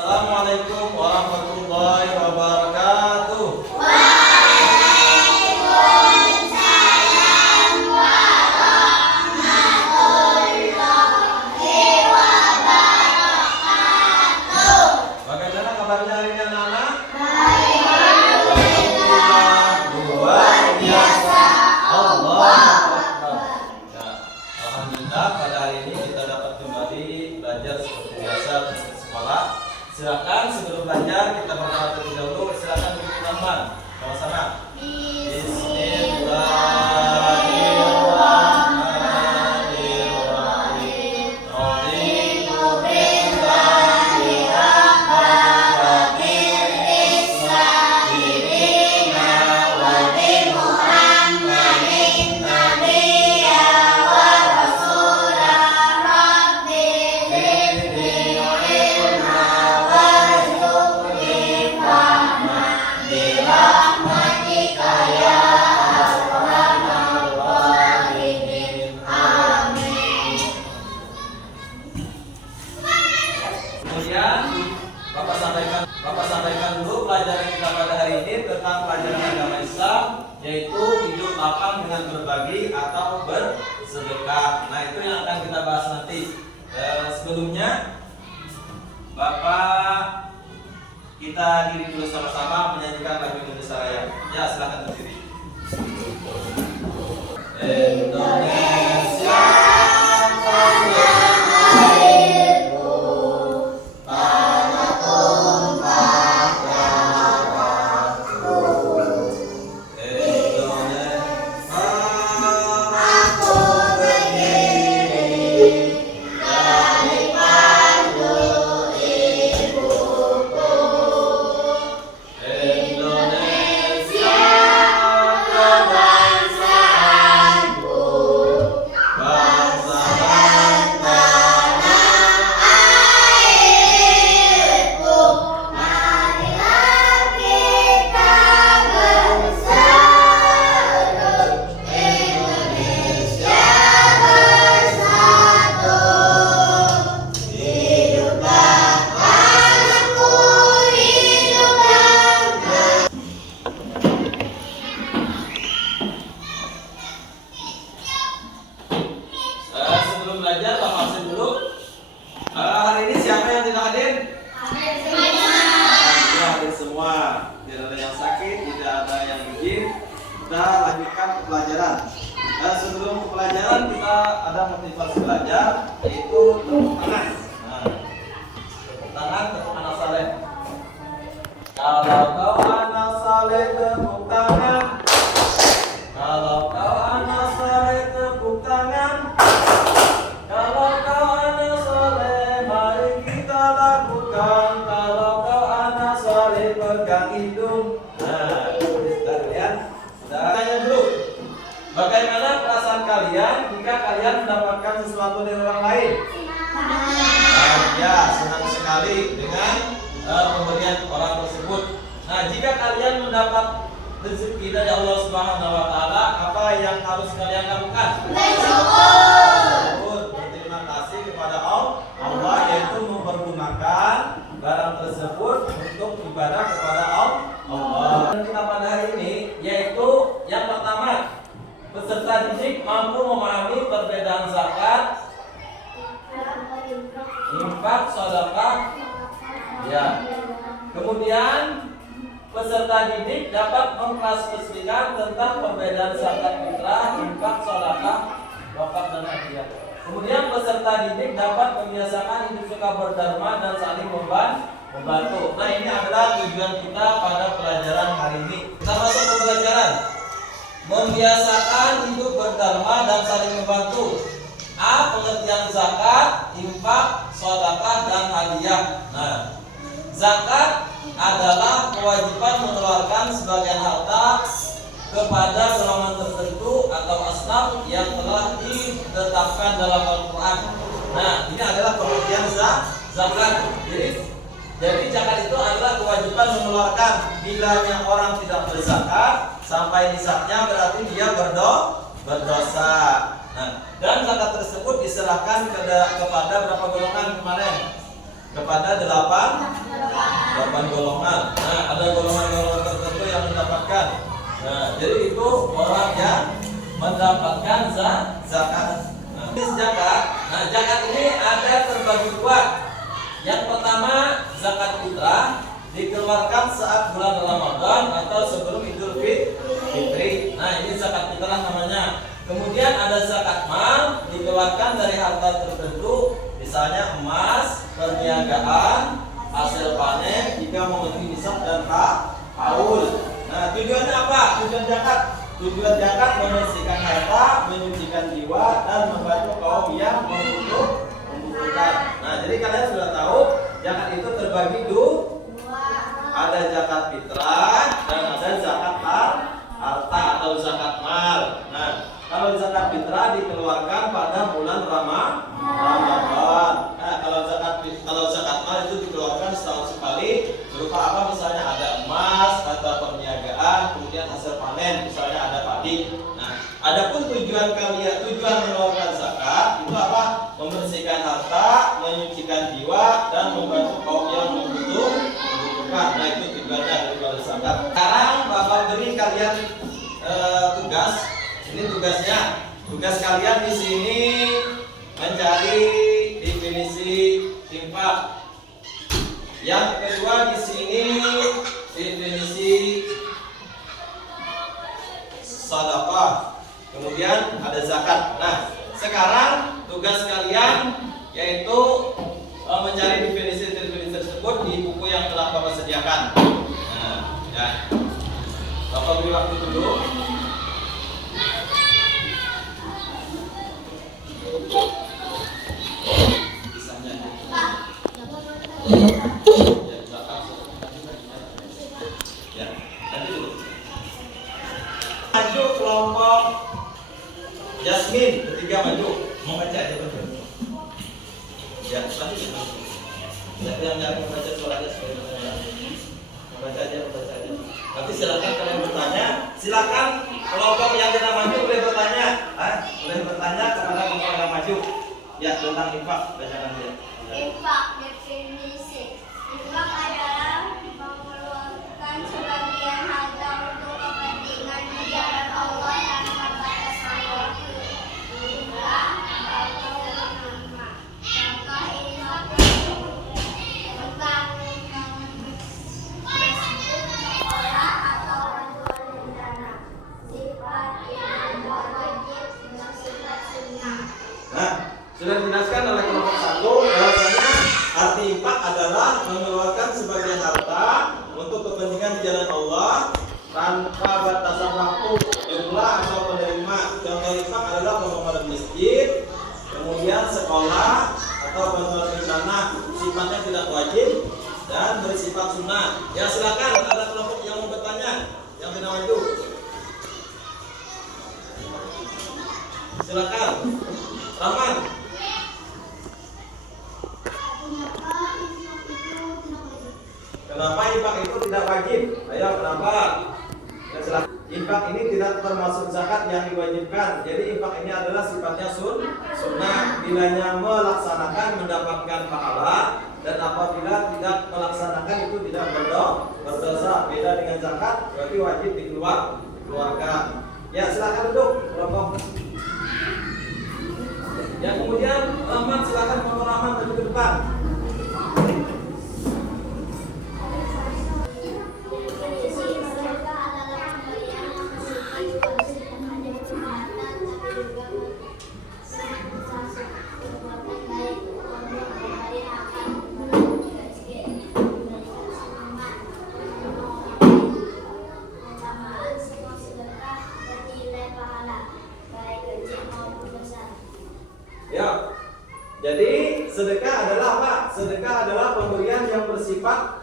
Assalamualaikum warahmatullahi wabarakatuh. Waalaikumsalam warahmatullahi wabarakatuh. Bagaimana kabarnya hari ini anak-anak? Baik. Alhamdulillah, luar biasa. Allah Akbar. Ya, alhamdulillah pada hari ini kita dapat kembali belajar seperti biasa di sekolah. Silakan sebelum belajar kita berdoa terlebih dahulu. Silakan duduk teman sama-sama. Bismillahirrahmanirrahim. Raditu billahi rahman rahim. Bismillahirrahmanirrahim. Wa bi Muhammadin nabiyya wa rasula. Rabbi zidni ilma warzuqni fahma bi rahmatika ya arhamar rahimin. Amin. Kemudian Bapak sampaikan dulu pelajaran kita pada hari ini tentang pelajaran agama Islam, yaitu hidup lapang dengan berbagi atau bersedekah. Nah, itu yang akan kita bahas nanti. Sebelumnya Bapak kita diri dulu sama-sama menyanyikan lagu Indonesia Raya. Ya, silakan berdiri. Indonesia sebelum belajar Bapak absen dulu. Hari ini siapa yang tidak hadir? Ya, hadir semua. Tidak ada yang sakit, tidak ada yang izin. Kita lanjutkan ke pelajaran. Sebelum ke pelajaran kita ada motivasi belajar, yaitu tepuk tangan. Nah, tepuk tangan, tepuk anak saleh. Kalau kau anak saleh tepuk tangan. Kalau kau anak saleh tepuk tangan. Kalau kau anak soleh, mari kita lakukan. Kalau kau anak soleh, pegang hidung. Nah, sudah kalian sudah tanya dulu. Bagaimana perasaan kalian jika kalian mendapatkan sesuatu dari orang lain? Ya, senang sekali dengan pemberian orang tersebut. Nah, jika kalian mendapat rezeki dari Allah Subhanahu wa taala, apa yang harus kalian lakukan? Bersyukur, berterima kasih kepada Allah, yaitu mempergunakan barang tersebut untuk ibadah kepada Allah. Dan kita pada hari ini yaitu yang pertama, peserta didik mampu memahami perbedaan zakat, infak, sedekah. Ya. Kemudian peserta didik dapat mengklasifikasikan tentang perbedaan zakat fitrah, infak, sedekah, wakaf dan hadiah. Kemudian peserta didik dapat membiasakan hidup suka berderma dan saling membantu. Nah, ini adalah tujuan kita pada pelajaran hari ini. Kita masuk ke pelajaran. Membiasakan hidup berderma dan saling membantu. A. Pengertian zakat, infak, sedekah dan hadiah. Nah, zakat adalah kewajiban mengeluarkan sebagian harta kepada golongan tertentu atau asnaf yang telah ditetapkan dalam Al-Quran. Nah, ini adalah pengertian zakat. Jadi zakat itu adalah kewajiban mengeluarkan. Bila yang orang tidak berzakat sampai nisabnya, berarti dia berdosa. Nah, dan zakat tersebut diserahkan kepada berapa golongan kemarin? Kepada 8 8 golongan. Nah, ada golongan-golongan tertentu yang mendapatkan. Nah, jadi itu orang yang mendapatkan zakat. Nah, ini zakat. Nah, zakat ini ada terbagi dua. Yang pertama, zakat fitrah dikeluarkan saat bulan Ramadan atau sebelum Idul Fitri. Nah, ini zakat fitrah namanya. Kemudian ada zakat mal, dikeluarkan dari harta tertentu, misalnya emas, perniagaan, hasil panen jika memenuhi nisab dan haul. Nah, tujuannya apa? Tujuan zakat membersihkan harta, menyucikan jiwa, dan membantu kaum yang membutuhkan. Nah, jadi kalian sudah tahu zakat itu terbagi dua. Ada zakat fitrah dan ada zakat harta atau zakat mal. Nah, kalau zakat fitrah dikeluarkan pada bulan Ramadan. Nah, kalau zakat mal itu dikeluarkan setahun sekali, berupa apa? Misalnya ada emas atau perniagaan, kemudian hasil panen, misalnya ada padi. Nah, adapun tujuan mengeluarkan zakat itu apa? Membersihkan harta, menyucikan jiwa, dan membantu kaum yang membutuhkan. Nah, itu tujuannya daripada zakat. Sekarang Bapak beri kalian tugas. Ini tugasnya. Tugas kalian di sini mencari definisi infak. Yang kedua di sini definisi sedekah. Kemudian ada zakat. Nah, sekarang tugas kalian yaitu mencari definisi tersebut di buku yang telah Bapak sediakan. Nah, ya. Bapak beri waktu dulu. Maju kelompok Jasmine, ketiga maju. Mau baca aja betul. Ya, tadi. Siapa yang nyari membaca suaranya sebenarnya? Membaca aja. Nanti silakan kalian bertanya. Silakan kelompok yang tidak maju boleh bertanya. Boleh bertanya kepada kelompok yang maju. Ya, tentang infak, bacakan dia. Infak definisi. Infak adalah mengeluarkan sebagian harta untuk kepentingan di jalan Allah tanpa batasan waktu, jumlah, atau nama. Contoh infak masjid, sekolah, atau bantuan bencana. Sifat yang wajib dengan sifat sunnah. Nah, sudah dijelaskan oleh kelompok satu bahwasanya arti infak adalah mengeluarkan sebagian harta untuk kepentingan di jalan Allah tanpa batasan waktu, jumlah atau penerima. Contoh infak adalah pembangunan masjid, kemudian sekolah atau bantuan bencana. Sifatnya tidak wajib dan bersifat sunnah. Ya, silakan ada kelompok yang mau bertanya, yang tidak maju. Silakan, Rahman. Kenapa infak itu tidak wajib? Ayo, kenapa? Ya, infak ini tidak termasuk zakat yang diwajibkan. Jadi infak ini adalah sifatnya sunnah. Bilanya melaksanakan mendapatkan pahala, dan apabila tidak melaksanakan itu tidak berdosa. Beda dengan zakat, berarti wajib dikeluarkan. Ya, silakan duduk, kelompok. Ya, kemudian Rahman, silakan kelompok Rahman maju ke depan. Ya, jadi sedekah adalah apa? Sedekah adalah pemberian yang bersifat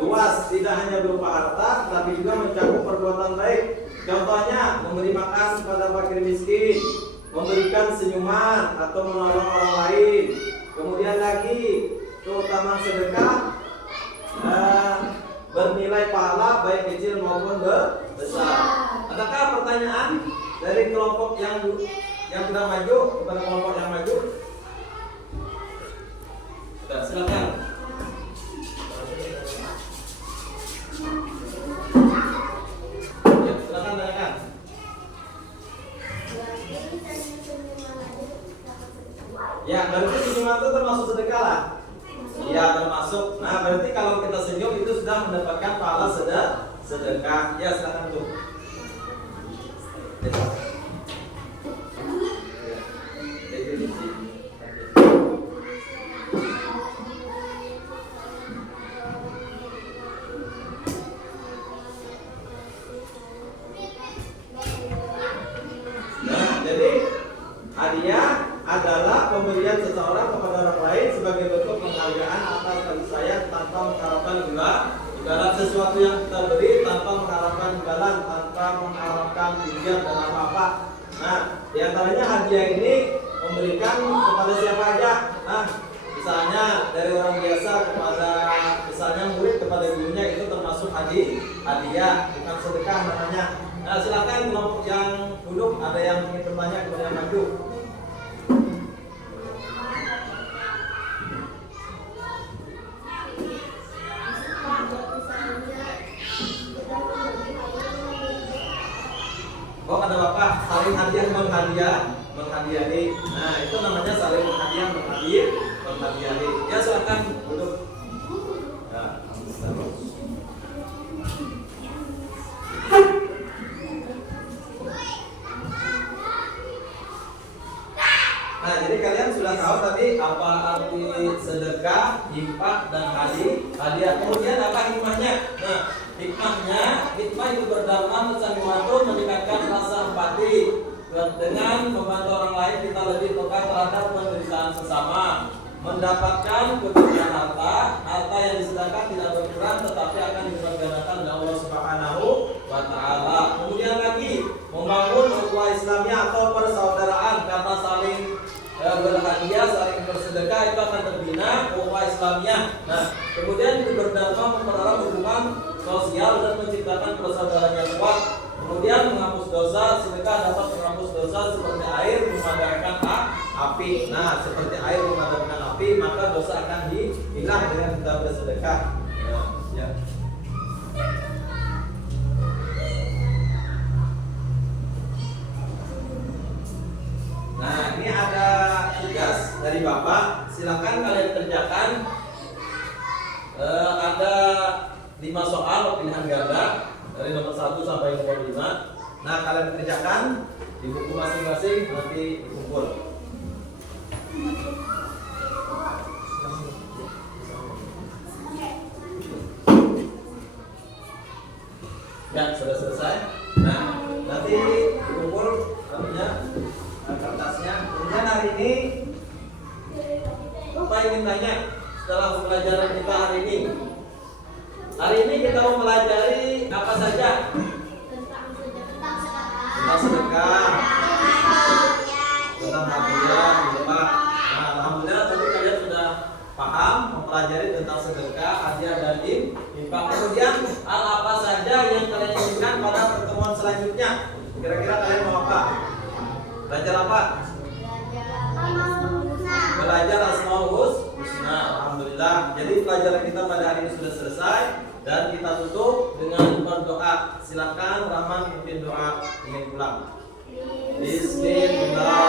luas, tidak hanya berupa harta, tapi juga mencakup perbuatan baik. Contohnya, memberi makan kepada fakir miskin, memberikan senyuman atau menolong orang lain. Kemudian lagi, keutamaan sedekah bernilai pahala baik kecil maupun besar. Adakah pertanyaan dari kelompok yang sudah maju kepada kelompok yang maju? Sudah, silakan. Nah, berarti kalau kita senyum itu sudah mendapatkan pahala sedekah. Ya, silakan tuh. Nah, jadi hadiah adalah pemberian seseorang kepada orang lain sebagai bentuk penghargaan atas kasih sayang tanpa mengharapkan imbalan sesuatu yang kita beri tanpa mengharapkan imbalan, tanpa mengharapkan pujian dan apa-apa. Nah, diantaranya hadiah ini memberikan kepada siapa aja. Nah, misalnya dari orang biasa kepada misalnya murid kepada gurunya itu termasuk hadiah, bukan sedekah namanya. Nah, silakan kelompok yang duduk ada yang ingin bertanya kepada yang maju. Oh, kata Bapak, saling hadiah menghadiahi. Nah, itu namanya saling menghadiah menghadiahi. Ya, silakan duduk. Ya, nah, jadi kalian sudah tahu tadi apa arti sedekah, infak, dan hadiah. Kemudian apa hikmahnya? Nah, hikmah itu berdasarkan membantu meningkatkan rasa empati. Dengan membantu orang lain kita lebih peka terhadap penderitaan sesama. Mendapatkan keberkahan harta yang disedekahkan tidak berkurang tetapi akan dipergunakan oleh Allah Subhanahu wa taala. Kemudian lagi membangun ukhuwah Islamiyah atau persaudaraan karena saling berhadiah, saling bersedekah itu akan terbina ukhuwah Islamiyah. Nah, kemudian itu berdampak mempererat hubungan sosial dan menciptakan persaudaraan yang kuat. Kemudian menghapus dosa, sedekah dapat menghapus dosa seperti air memadamkan api. Nah, seperti air memadamkan api, maka dosa akan hilang dengan kita bersedekah. Ya. Nah, ini ada tugas dari Bapak. Silakan kalian kerjakan. Ada 5 soal pilihan ganda dari nomor 1 sampai nomor 5. Nah, kalian kerjakan di buku masing-masing nanti dikumpul. Ya, sudah selesai. Nah, nanti dikumpul kertasnya. Kemudian hari ini Bapak ingin tanya setelah pembelajaran kita hari ini. Hari ini kita mau pelajari apa saja? Tentang sedekah, tentang hadiah, infak. Nah, alhamdulillah tadi kalian sudah paham mempelajari tentang sedekah, hadiah dan infak. Kemudian hal apa saja yang kalian inginkan pada pertemuan selanjutnya? Kira-kira kalian mau apa? Belajar apa? Belajar Asmaul Husna. Alhamdulillah. Jadi pelajaran kita pada hari ini sudah selesai dan kita tutup dengan berdoa. Silakan Rahman pimpin doa ingin pulang. Bismillah.